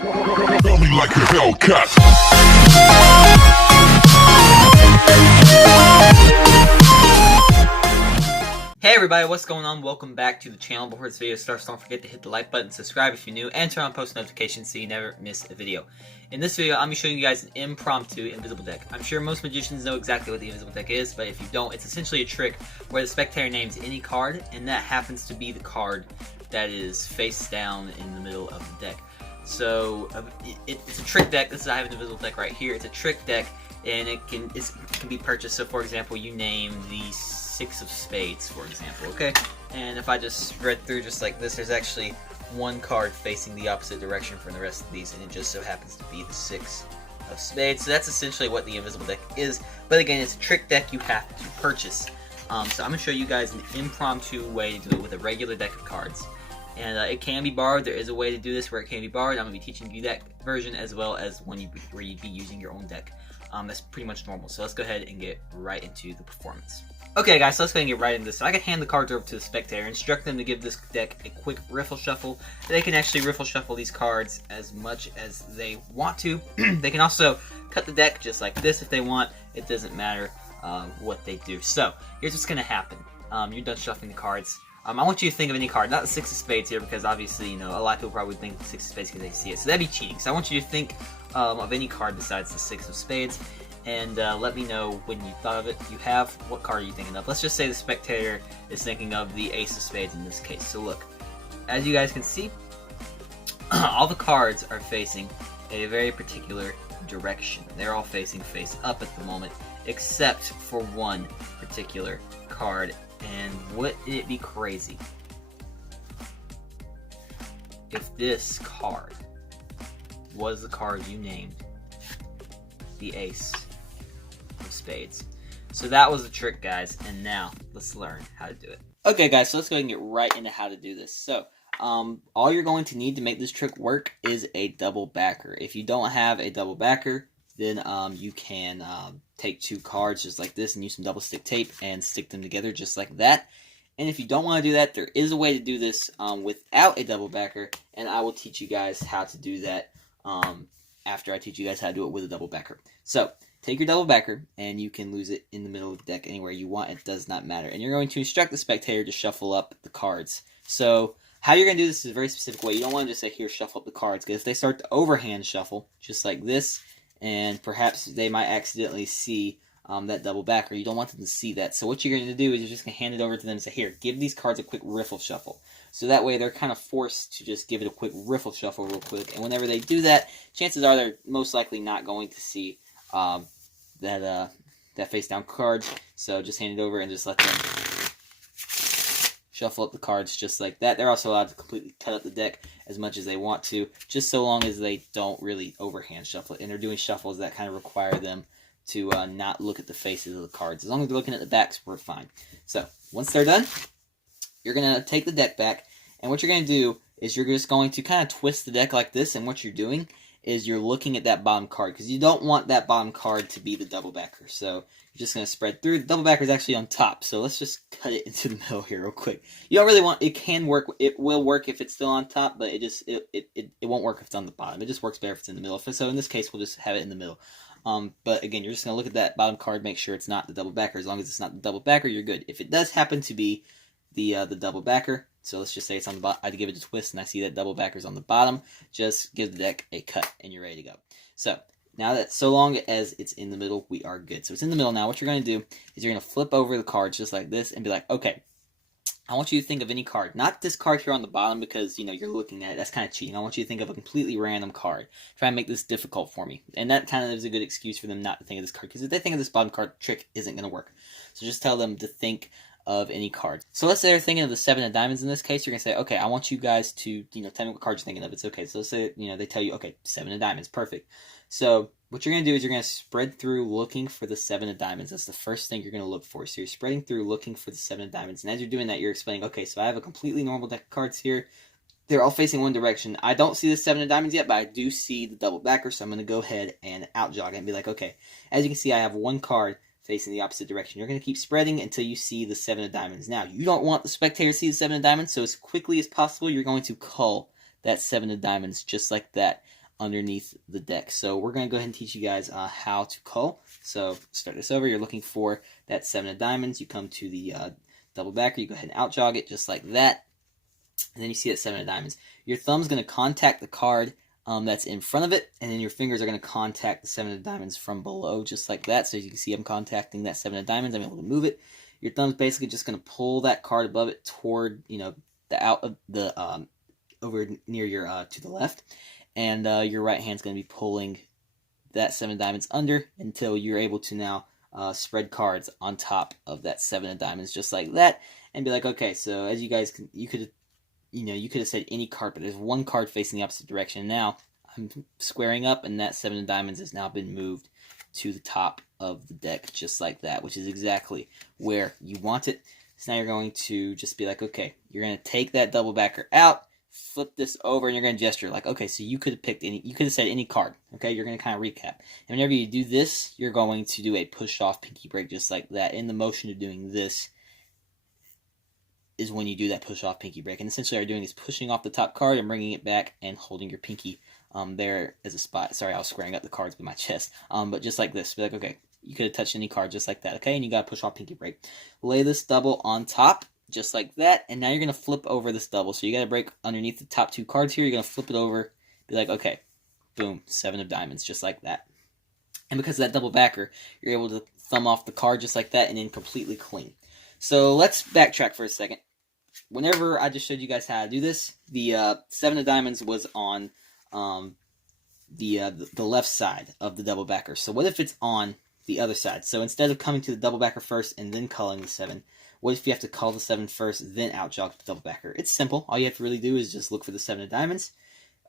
Feel me like a Hellcat. Hey everybody, what's going on? Welcome back to the channel. Before this video starts, don't forget to hit the like button, subscribe if you're new, and turn on post notifications so you never miss a video. In this video, I'm going to be showing you guys an impromptu invisible deck. I'm sure most magicians know exactly what the invisible deck is, but if you don't, it's essentially a trick where the spectator names any card, and that happens to be the card that is face down in the middle of the deck. So, it's a trick deck. I have an invisible deck right here. It's a trick deck, and it can be purchased. So, for example, you name the Six of Spades, for example, okay? And if I just spread through just like this, there's actually one card facing the opposite direction from the rest of these, and it just so happens to be the Six of Spades. So that's essentially what the invisible deck is. But again, it's a trick deck you have to purchase. So I'm going to show you guys an impromptu way to do it with a regular deck of cards. And it can be borrowed. There is a way to do this where it can be borrowed. I'm going to be teaching you that version as well as where you'd be using your own deck. That's pretty much normal. So let's go ahead and get right into the performance. Okay guys, so let's go ahead and get right into this. So I can hand the cards over to the spectator, instruct them to give this deck a quick riffle shuffle. They can actually riffle shuffle these cards as much as they want to. They can also cut the deck just like this if they want. It doesn't matter what they do. So here's what's going to happen. You're done shuffling the cards. I want you to think of any card, not the Six of Spades here, because obviously, you know, a lot of people probably think the Six of Spades because they see it. So that'd be cheating. So I want you to think of any card besides the Six of Spades, and let me know when you thought of it. If you have, what card are you thinking of? Let's just say the spectator is thinking of the Ace of Spades in this case. So look, as you guys can see, all the cards are facing a very particular direction. They're all facing face up at the moment, except for one particular card. And wouldn't it be crazy if this card was the card you named the Ace of Spades? So that was the trick, guys, and now let's learn how to do it. Okay guys, so let's go ahead and get right into how to do this. So all you're going to need to make this trick work is a double backer. If you don't have a double backer, then you can take two cards just like this and use some double stick tape and stick them together just like that. And if you don't want to do that, there is a way to do this without a double backer, and I will teach you guys how to do that after I teach you guys how to do it with a double backer. So take your double backer, and you can lose it in the middle of the deck anywhere you want. It does not matter. And you're going to instruct the spectator to shuffle up the cards. So how you're going to do this is a very specific way. You don't want to just say, here, shuffle up the cards, because if they start to overhand shuffle, just like this, and perhaps they might accidentally see that double backer. You don't want them to see that. So what you're going to do is you're just going to hand it over to them and say, here, give these cards a quick riffle shuffle. So that way they're kind of forced to just give it a quick riffle shuffle real quick. And whenever they do that, chances are they're most likely not going to see that face down card. So just hand it over and just let them shuffle up the cards just like that. They're also allowed to completely cut up the deck as much as they want to, just so long as they don't really overhand shuffle it. And they're doing shuffles that kind of require them to not look at the faces of the cards. As long as they're looking at the backs, we're fine. So once they're done, you're going to take the deck back, and what you're going to do is you're just going to kind of twist the deck like this, and what you're doing is you're looking at that bottom card, because you don't want that bottom card to be the double backer. So you're just going to spread through. The double backer is actually on top, so let's just cut it into the middle here real quick. You don't really want, it can work, it will work if it's still on top, but it won't work if it's on the bottom. It just works better if it's in the middle. So in this case, we'll just have it in the middle. But again, you're just going to look at that bottom card, make sure it's not the double backer. As long as it's not the double backer, you're good. If it does happen to be the double backer, so let's just say it's on the bottom, I give it a twist and I see that double backer's on the bottom, just give the deck a cut and you're ready to go. So now that, so long as it's in the middle, we are good. So it's in the middle now. What you're going to do is you're going to flip over the cards just like this and be like, okay, I want you to think of any card. Not this card here on the bottom because, you know, you're looking at it. That's kind of cheating. I want you to think of a completely random card. Try and make this difficult for me. And that kind of is a good excuse for them not to think of this card, because if they think of this bottom card, trick isn't going to work. So just tell them to think of any card. So let's say they're thinking of the Seven of Diamonds in this case. You're going to say, okay, I want you guys to, you know, tell me what card you're thinking of. It's okay. So let's say, you know, they tell you, okay, Seven of Diamonds. Perfect. So what you're going to do is you're going to spread through looking for the Seven of Diamonds. That's the first thing you're going to look for. So you're spreading through looking for the Seven of Diamonds. And as you're doing that, you're explaining, okay, so I have a completely normal deck of cards here. They're all facing one direction. I don't see the Seven of Diamonds yet, but I do see the double backer. So I'm going to go ahead and out jog it and be like, okay, as you can see, I have one card facing the opposite direction. You're going to keep spreading until you see the Seven of Diamonds. Now, you don't want the spectator to see the Seven of Diamonds, so as quickly as possible, you're going to cull that Seven of Diamonds just like that. underneath the deck. So we're going to go ahead and teach you guys how to cull. So start this over. You're looking for that 7 of diamonds. You come to the double backer. You go ahead and out jog it just like that. And then you see that 7 of diamonds. Your thumb's going to contact the card that's in front of it, and then your fingers are going to contact the 7 of diamonds from below, just like that. So as you can see, I'm contacting that 7 of diamonds. I'm able to move it. Your thumb's basically just going to pull that card above it toward, the out of the over near your to the left, and your right hand's going to be pulling that 7 of diamonds under until you're able to now spread cards on top of that 7 of diamonds, just like that, and be like, okay, so as you guys can, you could have said any card, but there's one card facing the opposite direction. Now I'm squaring up, and that 7 of diamonds has now been moved to the top of the deck, just like that, which is exactly where you want it. So now you're going to just be like, okay, you're going to take that double backer out, flip this over, and you're going to gesture like, okay, so you could have picked any, you could have said any card. Okay, you're going to kind of recap. And whenever you do this, you're going to do a push off pinky break, just like that. In the motion of doing this is when you do that push off pinky break. And essentially what you're doing is pushing off the top card and bringing it back and holding your pinky there as a spot. Sorry, I was squaring up the cards with my chest. But just like this. Be like, okay, you could have touched any card just like that. Okay, and you got to push off pinky break. Lay this double on top just like that. And now you're going to flip over this double. So you got to break underneath the top 2 cards here. You're going to flip it over. Be like, okay, boom, 7 of diamonds just like that. And because of that double backer, you're able to thumb off the card just like that and then completely clean. So let's backtrack for a second. Whenever I just showed you guys how to do this, the 7 of diamonds was on the left side of the double backer. So what if it's on the other side? So instead of coming to the double backer first and then culling the 7, what if you have to cull the 7 first, then out jog the double backer? It's simple. All you have to really do is just look for the 7 of diamonds.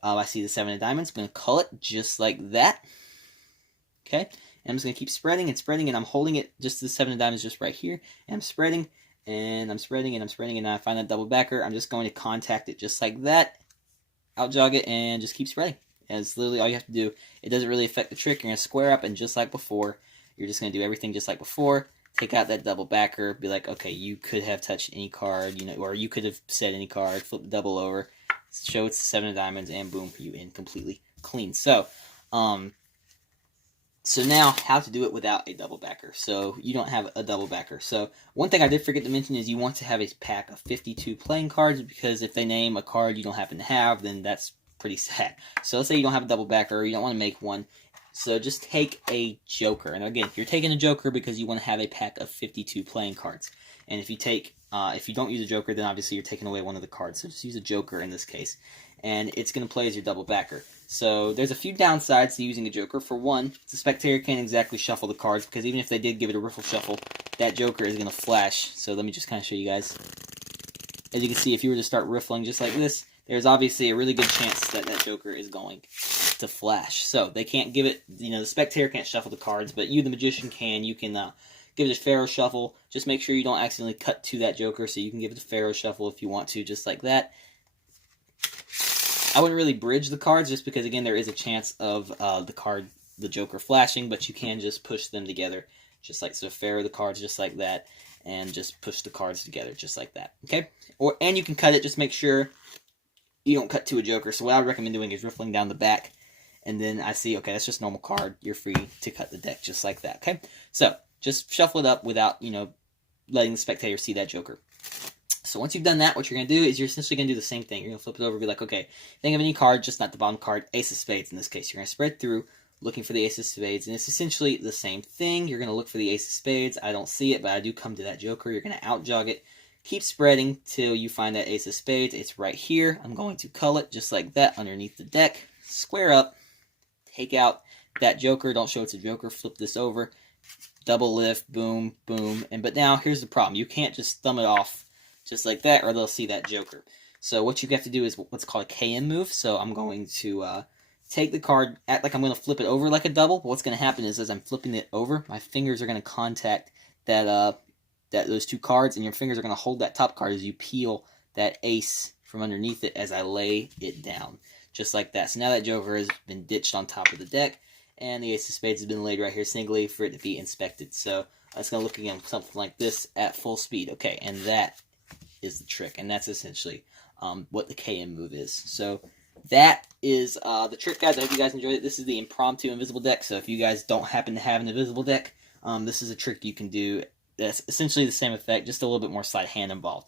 I see the 7 of diamonds. I'm going to cull it just like that. Okay, and I'm just going to keep spreading and spreading, and I'm holding it just the 7 of diamonds just right here, and I'm spreading. And I'm spreading and I'm spreading, and now I find that double backer. I'm just going to contact it just like that, out jog it, and just keep spreading. And it's literally all you have to do. It doesn't really affect the trick. You're going to square up, and just like before, you're just going to do everything just like before. Take out that double backer. Be like, okay, you could have touched any card, or you could have said any card. Flip the double over, show it's the 7 of diamonds, and boom, you in completely clean. So now, how to do it without a double backer. So you don't have a double backer. So one thing I did forget to mention is you want to have a pack of 52 playing cards, because if they name a card you don't happen to have, then that's pretty sad. So let's say you don't have a double backer, or you don't want to make one. So just take a joker. And again, you're taking a joker because you want to have a pack of 52 playing cards. And if you don't use a joker, then obviously you're taking away one of the cards. So just use a joker in this case. And it's going to play as your double backer. So there's a few downsides to using a joker. For one, the spectator can't exactly shuffle the cards, because even if they did give it a riffle shuffle, that joker is going to flash. So let me just kind of show you guys. As you can see, if you were to start riffling just like this, there's obviously a really good chance that that joker is going to flash. So they can't give it, the spectator can't shuffle the cards, but you, the magician, can. You can give it a pharaoh shuffle. Just make sure you don't accidentally cut to that joker, so you can give it a pharaoh shuffle if you want to, just like that. I wouldn't really bridge the cards, just because, again, there is a chance of the joker flashing, but you can just push them together, just like so. Pharaoh the cards just like that, and just push the cards together just like that. Okay, and you can cut it. Just make sure you don't cut to a joker. So what I would recommend doing is riffling down the back, and then I see, okay, that's just normal card. You're free to cut the deck just like that. Okay, so just shuffle it up without letting the spectator see that joker. So once you've done that, what you're going to do is you're essentially going to do the same thing. You're going to flip it over and be like, okay, think of any card, just not the bottom card, ace of spades in this case. You're going to spread through, looking for the ace of spades, and it's essentially the same thing. You're going to look for the ace of spades. I don't see it, but I do come to that joker. You're going to out jog it. Keep spreading till you find that ace of spades. It's right here. I'm going to cull it just like that underneath the deck. Square up. Take out that joker. Don't show it's a joker. Flip this over. Double lift. Boom, boom. But now here's the problem. You can't just thumb it off just like that, or they'll see that joker. So what you have to do is what's called a KM move. So I'm going to take the card, act like I'm going to flip it over like a double. But what's going to happen is, as I'm flipping it over, my fingers are going to contact those 2 cards, and your fingers are going to hold that top card as you peel that ace from underneath it as I lay it down, just like that. So now that joker has been ditched on top of the deck, and the ace of spades has been laid right here singly for it to be inspected. So it's going to look again something like this at full speed. Okay, and that is the trick, and that's essentially what the KM move is. So that is the trick, guys. I hope you guys enjoyed it. This is the impromptu invisible deck, so if you guys don't happen to have an invisible deck, this is a trick you can do. That's essentially the same effect, just a little bit more sleight of hand involved.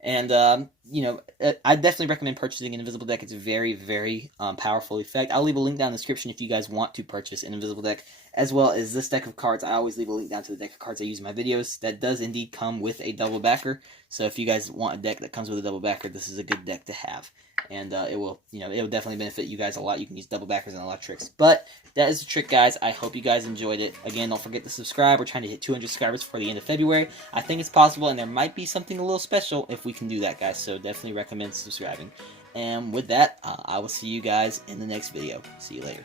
And, I definitely recommend purchasing an invisible deck. It's a very, very powerful effect. I'll leave a link down in the description if you guys want to purchase an invisible deck, as well as this deck of cards. I always leave a link down to the deck of cards I use in my videos. That does indeed come with a double backer, so if you guys want a deck that comes with a double backer, this is a good deck to have. And it will definitely benefit you guys a lot. You can use double backers and a lot of tricks. But that is the trick, guys. I hope you guys enjoyed it. Again, don't forget to subscribe. We're trying to hit 200 subscribers before the end of February. I think it's possible, and there might be something a little special if we can do that, guys. So definitely recommend subscribing. And with that, I will see you guys in the next video. See you later.